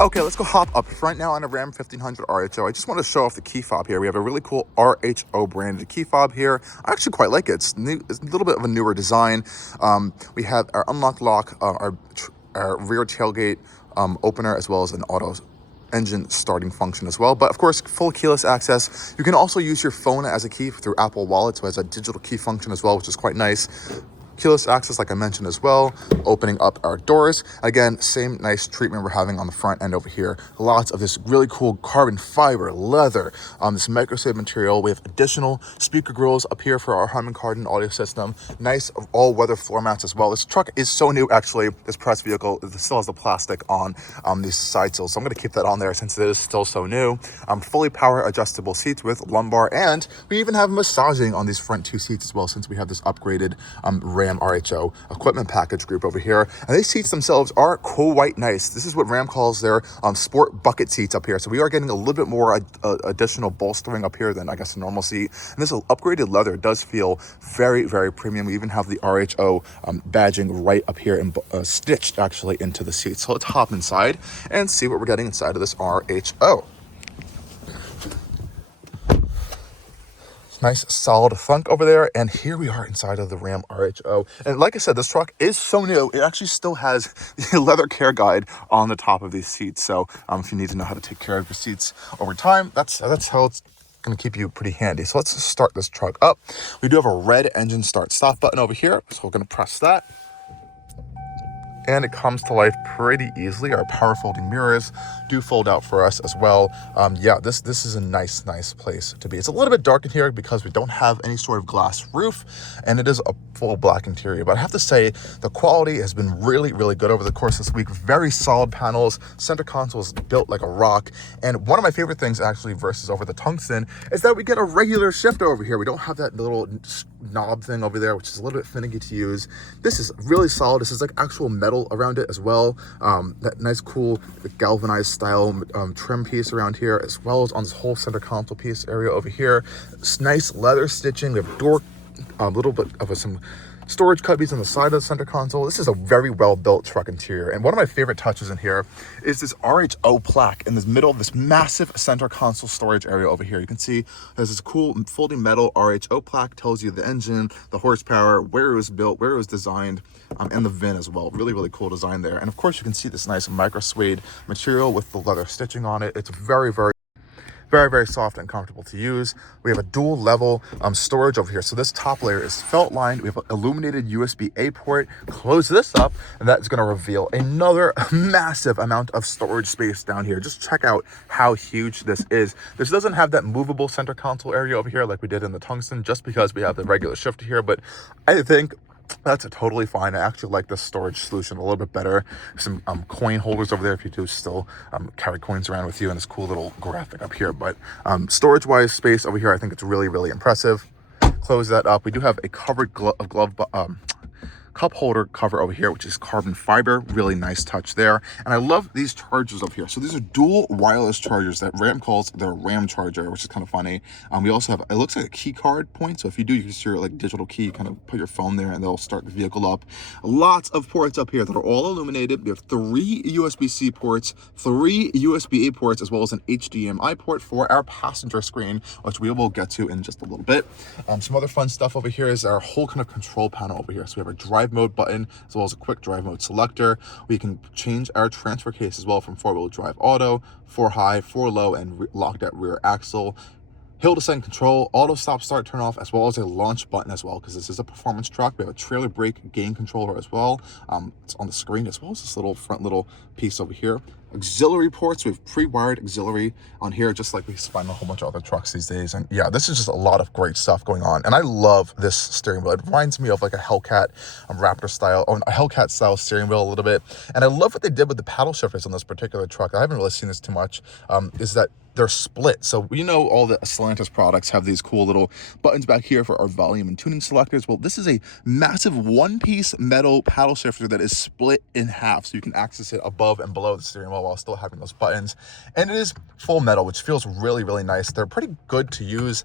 Okay, let's go hop up front now on a Ram 1500 RHO. I just want to show off the key fob here. We have a really cool RHO branded key fob here. I actually quite like it. It's new, it's a little bit of a newer design. We have our unlock lock, our rear tailgate opener, as well as an auto engine starting function as well. But of course, full keyless access. You can also use your phone as a key through Apple Wallet, so it has a digital key function as well, which is quite nice. Keyless access, like I mentioned as well, opening up our doors. Again, same nice treatment we're having on the front end over here. Lots of this really cool carbon fiber, leather, this microsuede material. We have additional speaker grills up here for our Harman Kardon audio system. Nice all-weather floor mats as well. This truck is so new, actually. This press vehicle still has the plastic on these side sills, so I'm going to keep that on there since it is still so new. Fully power adjustable seats with lumbar, and we even have massaging on these front two seats as well, since we have this upgraded Ram RHO equipment package group over here. And these seats themselves are quite nice. This is what Ram calls their sport bucket seats up here. So we are getting a little bit more additional bolstering up here than I guess a normal seat. And this upgraded leather does feel very, very premium. We even have the RHO badging right up here and stitched actually into the seat. So let's hop inside and see what we're getting inside of this RHO. Nice solid thunk over there, and here we are inside of the Ram RHO. And like I said, this truck is so new, it actually still has the leather care guide on the top of these seats. So if you need to know how to take care of your seats over time, that's how it's going to keep you pretty handy. So let's start this truck up. We do have a red engine start stop button over here, so we're going to press that. And it comes to life pretty easily. Our power folding mirrors do fold out for us as well. Yeah, this is a nice place to be. It's a little bit dark in here because we don't have any sort of glass roof, and it is a full black interior. But I have to say, the quality has been really, really good over the course of this week. Very solid panels. Center console is built like a rock. And one of my favorite things actually versus over the Tungsten is that we get a regular shifter over here. We don't have that little knob thing over there, which is a little bit finicky to use. This is really solid. This is like actual metal around it as well. That nice cool galvanized style trim piece around here, as well as on this whole center console piece area over here. It's nice leather stitching. We have door, a little bit of some storage cubbies on the side of the center console. This is a very well built truck interior, and one of my favorite touches in here is this RHO plaque in the middle of this massive center console storage area over here. You can see there's this cool folding metal RHO plaque, tells you the engine, the horsepower, where it was built, where it was designed, and the VIN as well. Really cool design there. And of course you can see this nice micro suede material with the leather stitching on it. It's very soft and comfortable to use. We have a dual level storage over here. So this top layer is felt lined. We have an illuminated USB-A port. Close this up, and that's going to reveal another massive amount of storage space down here. Just check out how huge this is. This doesn't have that movable center console area over here like we did in the Tungsten, just because we have the regular shifter here. But I think that's totally fine. I actually like this storage solution a little bit better. Some coin holders over there if you do still carry coins around with you, and this cool little graphic up here. But storage-wise, space over here, I think it's really impressive. Close that up. We do have a covered cup holder cover over here, which is carbon fiber. Really nice touch there. And I love these chargers over here. So these are dual wireless chargers that Ram calls their Ram charger, which is kind of funny. We also have, it looks like a key card point. So if you do use your like digital key, you kind of put your phone there and they'll start the vehicle up. Lots of ports up here that are all illuminated. We have 3 USB-C ports, 3 USB-A ports, as well as an HDMI port for our passenger screen, which we will get to in just a little bit. Some other fun stuff over here is our whole kind of control panel over here. So we have a drive mode button, as well as a quick drive mode selector. We can change our transfer case as well from 4-wheel drive auto, 4 high, 4 low, and locked at rear axle. Hill descent control, auto stop start turn off, as well as a launch button as well, because this is a performance truck. We have a trailer brake gain controller as well. It's on the screen, as well as this little front little piece over here. Auxiliary ports, we have pre-wired auxiliary on here, just like we find a whole bunch of other trucks these days. And yeah, this is just a lot of great stuff going on. And I love this steering wheel. It reminds me of like a Hellcat Raptor style, or a Hellcat style steering wheel a little bit. And I love what they did with the paddle shifters on this particular truck. I haven't really seen this too much, is that they're split. So we know all the Stellantis products have these cool little buttons back here for our volume and tuning selectors. Well, this is a massive one-piece metal paddle shifter that is split in half, so you can access it above and below the steering wheel while still having those buttons. And it is full metal, which feels really nice. They're pretty good to use.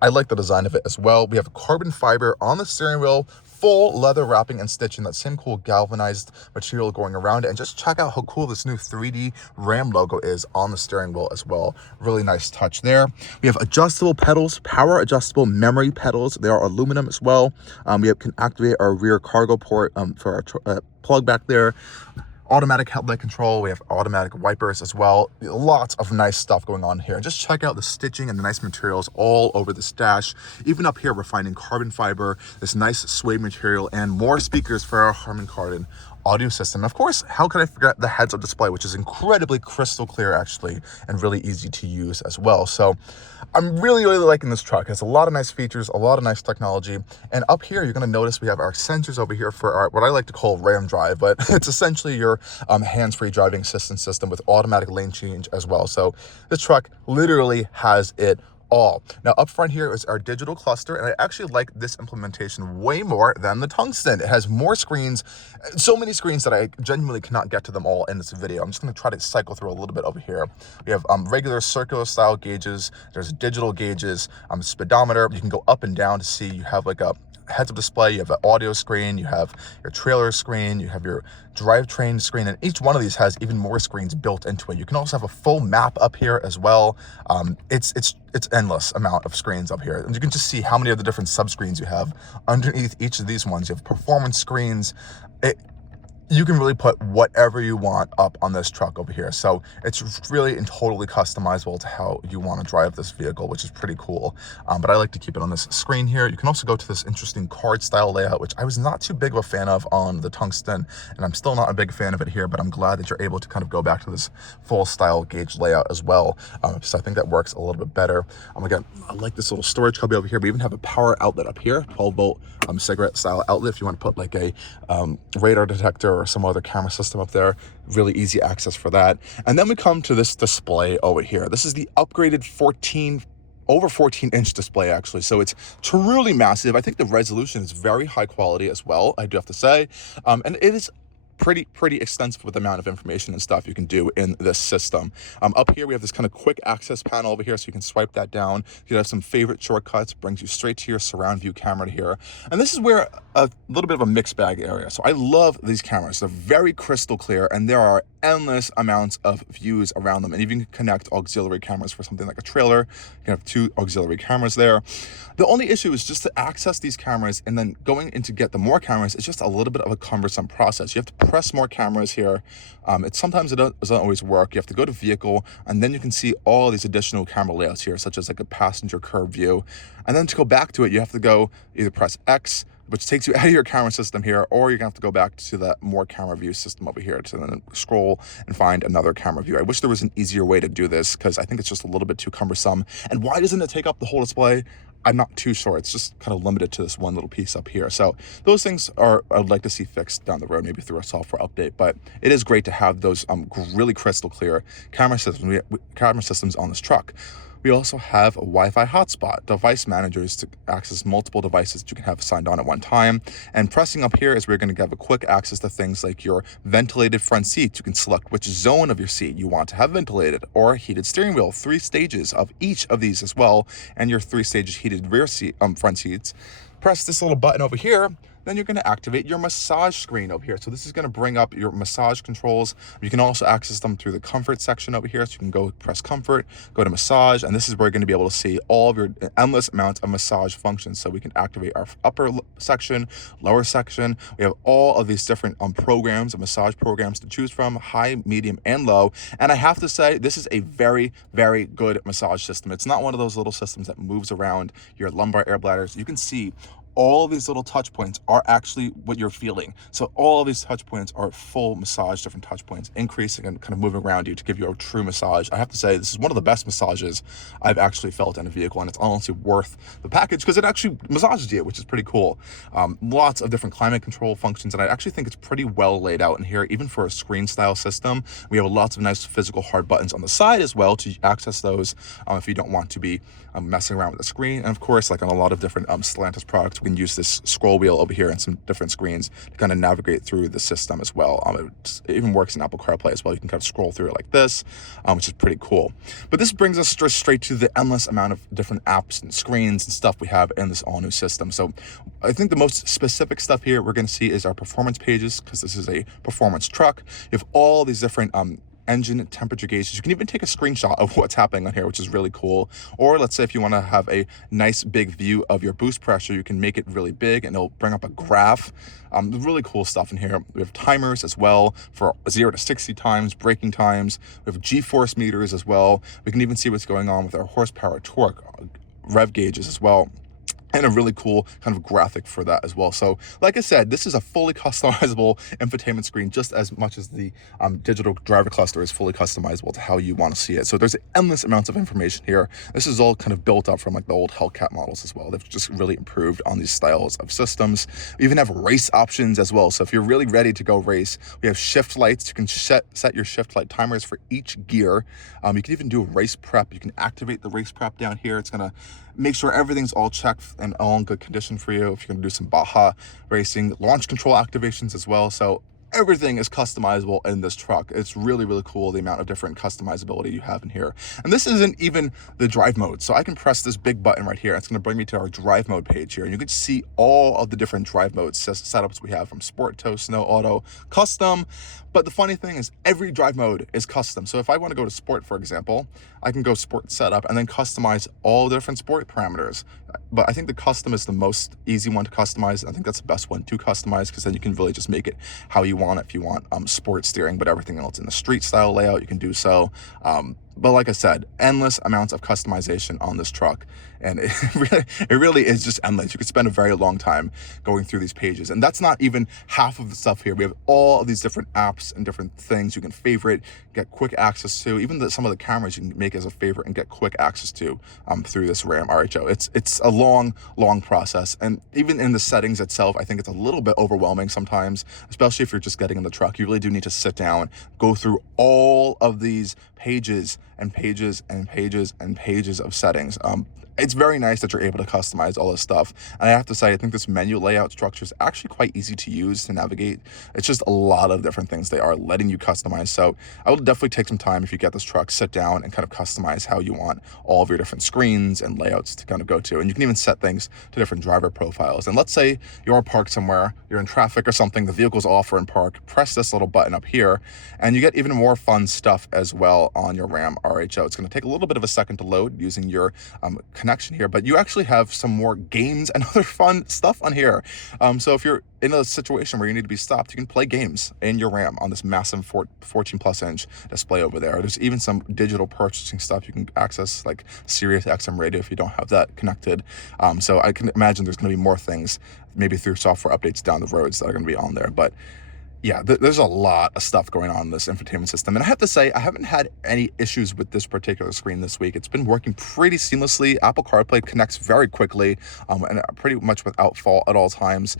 I like the design of it as well. We have carbon fiber on the steering wheel, full leather wrapping and stitching, that same cool galvanized material going around it. And just check out how cool this new 3D Ram logo is on the steering wheel as well. Really nice touch there. We have adjustable pedals, power adjustable memory pedals. They are aluminum as well. We can activate our rear cargo port for our plug back there. Automatic headlight control. We have automatic wipers as well. Lots of nice stuff going on here. Just check out the stitching and the nice materials all over this dash. Even up here, we're finding carbon fiber, this nice suede material, and more speakers for our Harman Kardon audio system. Of course, how could I forget the heads-up display, which is incredibly crystal clear actually, and really easy to use as well. So I'm really liking this truck. It has a lot of nice features, a lot of nice technology. And up here, you're gonna notice we have our sensors over here for our, what I like to call Ram Drive, but it's essentially your hands-free driving assistance system with automatic lane change as well. So this truck literally has it all. Now up front here is our digital cluster, and I actually like this implementation way more than the Tungsten. It has more screens, so many screens that I genuinely cannot get to them all in this video. I'm just going to try to cycle through a little bit over here. We have regular circular style gauges, there's digital gauges, speedometer. You can go up and down to see. You have like a heads-up display, you have an audio screen, you have your trailer screen, you have your drivetrain screen, and each one of these has even more screens built into it. You can also have a full map up here as well. It's endless amount of screens up here, and you can just see how many of the different subscreens you have underneath each of these ones. You have performance screens. You can really put whatever you want up on this truck over here. So it's really and totally customizable to how you want to drive this vehicle, which is pretty cool. But I like to keep it on this screen here. You can also go to this interesting card style layout, which I was not too big of a fan of on the Tungsten, and I'm still not a big fan of it here, but I'm glad that you're able to kind of go back to this full style gauge layout as well. So I think that works a little bit better. Again, I like this little storage cubby over here. We even have a power outlet up here, 12 volt cigarette style outlet if you want to put like a radar detector or some other camera system up there. Really easy access for that. And then we come to this display over here. This is the upgraded over 14-inch display actually, so it's truly massive. I think the resolution is very high quality as well, I do have to say, and it is pretty extensive with the amount of information and stuff you can do in this system. Up here we have this kind of quick access panel over here, so you can swipe that down. You have some favorite shortcuts, brings you straight to your surround view camera here. And this is where a little bit of a mixed bag area. So I love these cameras. They're very crystal clear, and there are endless amounts of views around them, and even connect auxiliary cameras for something like a trailer. You can have 2 auxiliary cameras there. The only issue is just to access these cameras, and then going in to get the more cameras, it's just a little bit of a cumbersome process. You have to press more cameras here. Sometimes it doesn't always work. You have to go to vehicle, and then you can see all these additional camera layouts here, such as like a passenger curve view. And then to go back to it, you have to go either press X, which takes you out of your camera system here, or you're gonna have to go back to that more camera view system over here to then scroll and find another camera view. I wish there was an easier way to do this, because I think it's just a little bit too cumbersome. And why doesn't it take up the whole display? I'm not too sure. It's just kind of limited to this one little piece up here. So those things I'd like to see fixed down the road, maybe through a software update. But it is great to have those really crystal clear camera systems on this truck. We also have a Wi-Fi hotspot, device managers to access multiple devices that you can have signed on at one time. And pressing up here is where you're going to have a quick access to things like your ventilated front seats. You can select which zone of your seat you want to have ventilated, or heated steering wheel, 3 stages of each of these as well, and your 3 stages heated rear seat, front seats. Press this little button over here, then you're going to activate your massage screen over here. So this is going to bring up your massage controls. You can also access them through the comfort section over here. So you can go press comfort, go to massage, and this is where you're going to be able to see all of your endless amounts of massage functions. So we can activate our upper section, lower section. We have all of these different programs, massage programs to choose from, high, medium, and low. And I have to say, this is a very, very good massage system. It's not one of those little systems that moves around your lumbar air bladders. You can see all of these little touch points are actually what you're feeling. So all of these touch points are full massage, different touch points, increasing and kind of moving around you to give you a true massage. I have to say, this is one of the best massages I've actually felt in a vehicle, and it's honestly worth the package because it actually massages you, which is pretty cool. Lots of different climate control functions, and I actually think it's pretty well laid out in here, even for a screen style system. We have lots of nice physical hard buttons on the side as well to access those if you don't want to be messing around with the screen. And of course, like on a lot of different Stellantis products, we can use this scroll wheel over here and some different screens to kind of navigate through the system as well. It even works in Apple CarPlay as well. You can kind of scroll through it like this, which is pretty cool. But this brings us straight to the endless amount of different apps and screens and stuff we have in this all new system. So I think the most specific stuff here we're going to see is our performance pages, because this is a performance truck. You have all these different engine temperature gauges. You can even take a screenshot of what's happening on here, which is really cool. Or let's say if you want to have a nice big view of your boost pressure, you can make it really big and it'll bring up a graph. Really cool stuff in here. We have timers as well for 0 to 60 times, braking times. We have G-force meters as well. We can even see what's going on with our horsepower, torque, rev gauges as well, and a really cool kind of graphic for that as well. So like I said, this is a fully customizable infotainment screen, just as much as the digital driver cluster is fully customizable to how you want to see it. So there's endless amounts of information here. This is all kind of built up from like the old Hellcat models as well. They've just really improved on these styles of systems. We even have race options as well. So if you're really ready to go race, we have shift lights. You can set your shift light timers for each gear. You can even do a race prep. You can activate the race prep down here. It's gonna make sure everything's all checked and all in good condition for you if you're going to do some Baja racing. Launch control activations as well. So everything is customizable in this truck. It's really, really cool, the amount of different customizability you have in here. And this isn't even the drive mode. So I can press this big button right here. It's going to bring me to our drive mode page here. And you can see all of the different drive mode setups we have, from Sport, Tow, Snow, Auto, Custom. But the funny thing is every drive mode is custom. So if I want to go to Sport, for example, I can go Sport Setup and then customize all the different Sport parameters. But I think the Custom is the most easy one to customize. I think that's the best one to customize, because then you can really just make it how you want it. If you want sport steering, but everything else in the street style layout, you can do so. But like I said, endless amounts of customization on this truck. And it really is just endless. You could spend a very long time going through these pages. And that's not even half of the stuff here. We have all of these different apps and different things you can favorite, get quick access to. Even some of the cameras you can make as a favorite and get quick access to through this Ram RHO. It's a long process. And even in the settings itself, I think it's a little bit overwhelming sometimes, especially if you're just getting in the truck. You really do need to sit down, go through all of these pages and pages and pages and pages of settings. It's very nice that you're able to customize all this stuff. And I have to say, I think this menu layout structure is actually quite easy to use, to navigate. It's just a lot of different things they are letting you customize. So I would definitely take some time, if you get this truck, sit down and kind of customize how you want all of your different screens and layouts to kind of go to. And you can even set things to different driver profiles. And let's say you're parked somewhere, you're in traffic or something, the vehicle's off or in park, press this little button up here, and you get even more fun stuff as well on your Ram RHO. It's going to take a little bit of a second to load using your connection here, but you actually have some more games and other fun stuff on here. So if you're in a situation where you need to be stopped, you can play games in your Ram on this massive 14 plus inch display over there. There's even some digital purchasing stuff. You can access like Sirius XM radio if you don't have that connected. So I can imagine there's going to be more things, maybe through software updates down the roads, that are going to be on there. But yeah, there's a lot of stuff going on in this infotainment system. And I have to say, I haven't had any issues with this particular screen this week. It's been working pretty seamlessly. Apple CarPlay connects very quickly and pretty much without fault at all times.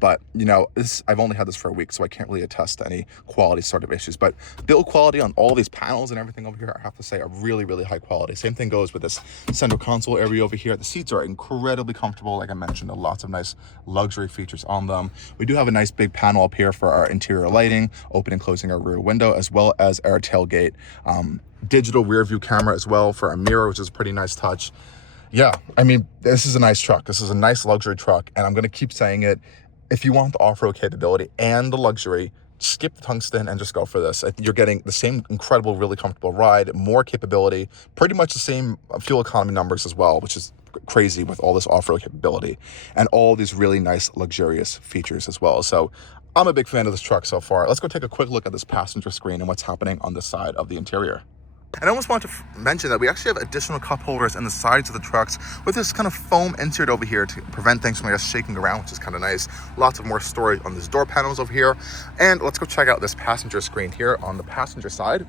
But, you know, I've only had this for a week, so I can't really attest to any quality sort of issues. But build quality on all these panels and everything over here, I have to say, are really, really high quality. Same thing goes with this center console area over here. The seats are incredibly comfortable. Like I mentioned, lots of nice luxury features on them. We do have a nice big panel up here for our interior lighting, opening and closing our rear window, as well as our tailgate. Digital rear view camera as well for our mirror, which is a pretty nice touch. Yeah, I mean, this is a nice truck. This is a nice luxury truck, and I'm going to keep saying it. If you want the off-road capability and the luxury, skip the Tungsten and just go for this. You're getting the same incredible, really comfortable ride, more capability, pretty much the same fuel economy numbers as well, which is crazy with all this off-road capability and all these really nice luxurious features as well. So I'm a big fan of this truck so far. Let's go take a quick look at this passenger screen and what's happening on this side of the interior. And I almost want to mention that we actually have additional cup holders in the sides of the trucks with this kind of foam insert over here to prevent things from just shaking around, which is kind of nice. Lots of more storage on these door panels over here. And let's go check out this passenger screen here on the passenger side.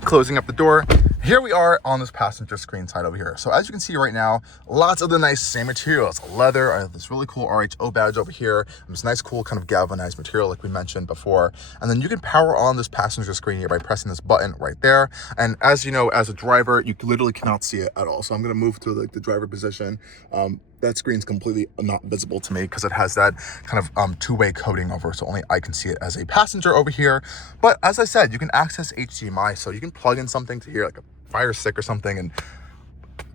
Closing up the door, Here we are on this passenger screen side over here. So as you can see right now, lots of the nice same materials, leather. I have this really cool RHO badge over here. This nice, cool kind of galvanized material like we mentioned before. And then you can power on this passenger screen here by pressing this button right there. And as you know, as a driver, you literally cannot see it at all. So I'm gonna move to like the driver position. That screen's completely not visible to me because it has that kind of two-way coating over, so only I can see it as a passenger over here. But as I said, you can access HDMI, so you can plug in something to here, like a Fire Stick or something, and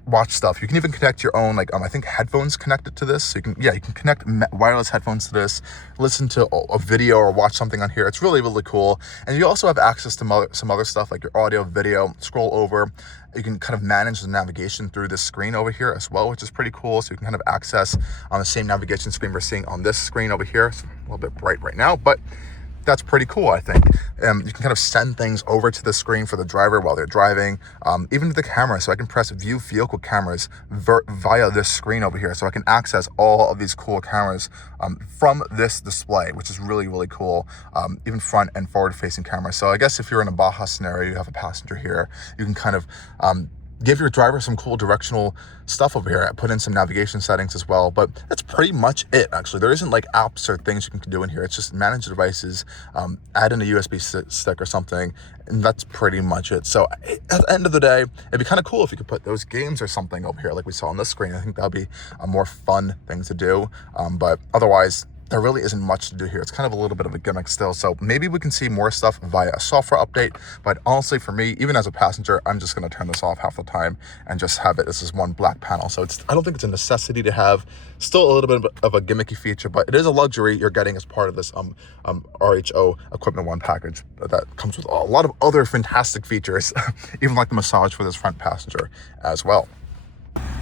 watch stuff. You can even connect your own, like I think headphones connected to this. So you can connect wireless headphones to this, listen to a video or watch something on here. It's really, really cool. And you also have access to some other stuff like your audio, video, scroll over. You can kind of manage the navigation through this screen over here as well, which is pretty cool. So you can kind of access on the same navigation screen we're seeing on this screen over here. It's a little bit bright right now, but that's pretty cool, I think. You can kind of send things over to the screen for the driver while they're driving, even to the camera. So I can press view vehicle cameras via this screen over here. So I can access all of these cool cameras from this display, which is really, really cool. Even front and forward facing cameras. So I guess if you're in a Baja scenario, you have a passenger here, you can kind of give your driver some cool directional stuff over here. I put in some navigation settings as well, but that's pretty much it, actually. There isn't like apps or things you can do in here. It's just manage devices, add in a USB stick or something, and that's pretty much it. So at the end of the day, it'd be kind of cool if you could put those games or something over here like we saw on this screen. I think that'd be a more fun thing to do, but otherwise, there really isn't much to do here. It's kind of a little bit of a gimmick still. So maybe we can see more stuff via a software update. But honestly, for me, even as a passenger, I'm just going to turn this off half the time and just have it. This is one black panel. So I don't think it's a necessity to have. Still a little bit of a gimmicky feature, but it is a luxury you're getting as part of this RHO Equipment One package that comes with a lot of other fantastic features, even like the massage for this front passenger as well.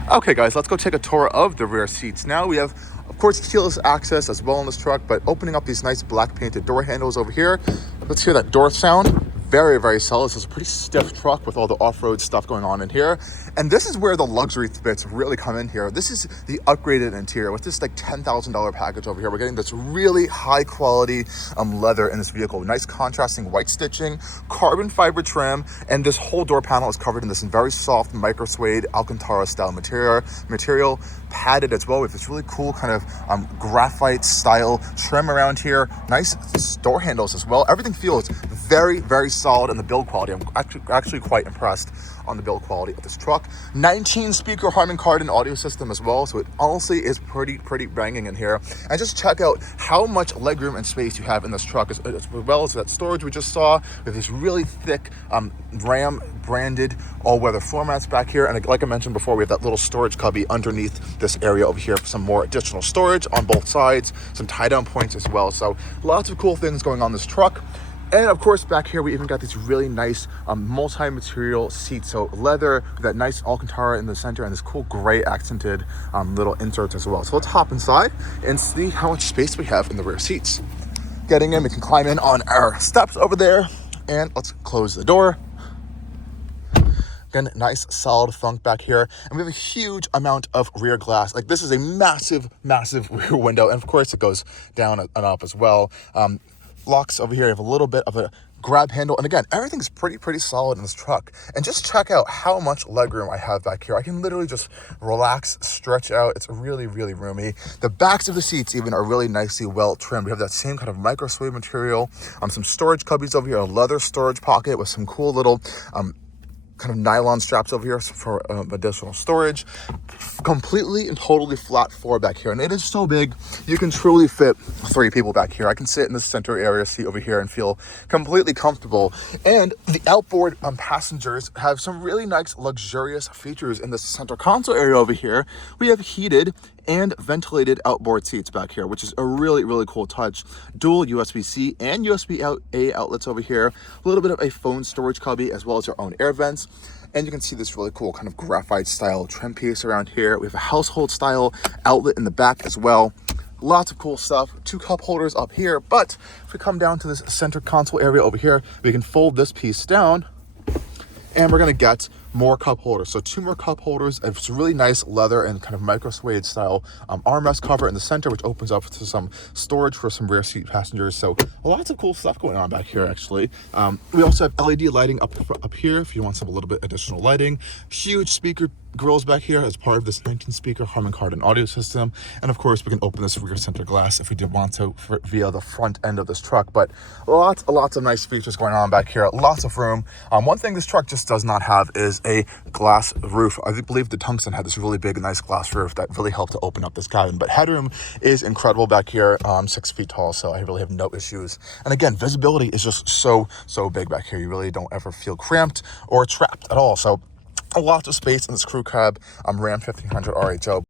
Okay guys, let's go take a tour of the rear seats. Now we have, of course, keyless access as well in this truck, but opening up these nice black painted door handles over here. Let's hear that door sound. Very, very solid. This is a pretty stiff truck with all the off-road stuff going on in here. And this is where the luxury bits really come in here. This is the upgraded interior with this like $10,000 package over here. We're getting this really high quality leather in this vehicle. Nice contrasting white stitching, carbon fiber trim, and this whole door panel is covered in this very soft micro suede Alcantara style material, padded as well with this really cool kind of graphite style trim around here. Nice door handles as well. Everything feels very, very solid in the build quality. I'm actually quite impressed on the build quality of this truck. 19 speaker Harman Kardon audio system as well, so it honestly is pretty banging in here. And just check out how much legroom and space you have in this truck, as well as that storage we just saw with these really thick Ram branded all-weather floor mats back here. And like I mentioned before, we have that little storage cubby underneath this area over here for some more additional storage on both sides, some tie-down points as well. So lots of cool things going on this truck. And of course, back here, we even got these really nice multi-material seats. So leather, that nice Alcantara in the center, and this cool gray accented little inserts as well. So let's hop inside and see how much space we have in the rear seats. Getting in, we can climb in on our steps over there, and let's close the door. Again, nice solid thunk back here, and we have a huge amount of rear glass. Like, this is a massive rear window, and of course it goes down and up as well. Locks over here, you have a little bit of a grab handle, and again, everything's pretty solid in this truck. And just check out how much legroom I have back here. I can literally just relax, stretch out. It's really roomy. The backs of the seats even are really nicely well trimmed. We have that same kind of micro suede material, some storage cubbies over here, a leather storage pocket with some cool little kind of nylon straps over here for additional storage. Completely and totally flat floor back here, and it is so big you can truly fit 3 people back here. I can sit in the center area seat over here and feel completely comfortable. And the outboard passengers have some really nice luxurious features in this center console area over here. We have heated and ventilated outboard seats back here, which is a really cool touch. Dual USB-C and USB-A outlets over here. A little bit of a phone storage cubby as well as your own air vents. And you can see this really cool kind of graphite style trim piece around here. We have a household style outlet in the back as well. Lots of cool stuff. 2 cup holders up here. But if we come down to this center console area over here, we can fold this piece down, and we're gonna get more cup holders. So 2 more cup holders. It's really nice leather and kind of micro suede style armrest cover in the center, which opens up to some storage for some rear seat passengers. So lots of cool stuff going on back here, actually. We also have LED lighting up here if you want some a little bit additional lighting. Huge speaker grills back here as part of this 19-speaker Harman Kardon audio system. And of course, we can open this rear center glass if we did want to via the front end of this truck. But lots of nice features going on back here. Lots of room. One thing this truck just does not have is a glass roof. I believe the Tungsten had this really big, nice glass roof that really helped to open up this cabin. But headroom is incredible back here. 6 feet tall, so I really have no issues. And again, visibility is just so big back here. You really don't ever feel cramped or trapped at all. So a lot of space in this crew cab Ram 1500 RHO.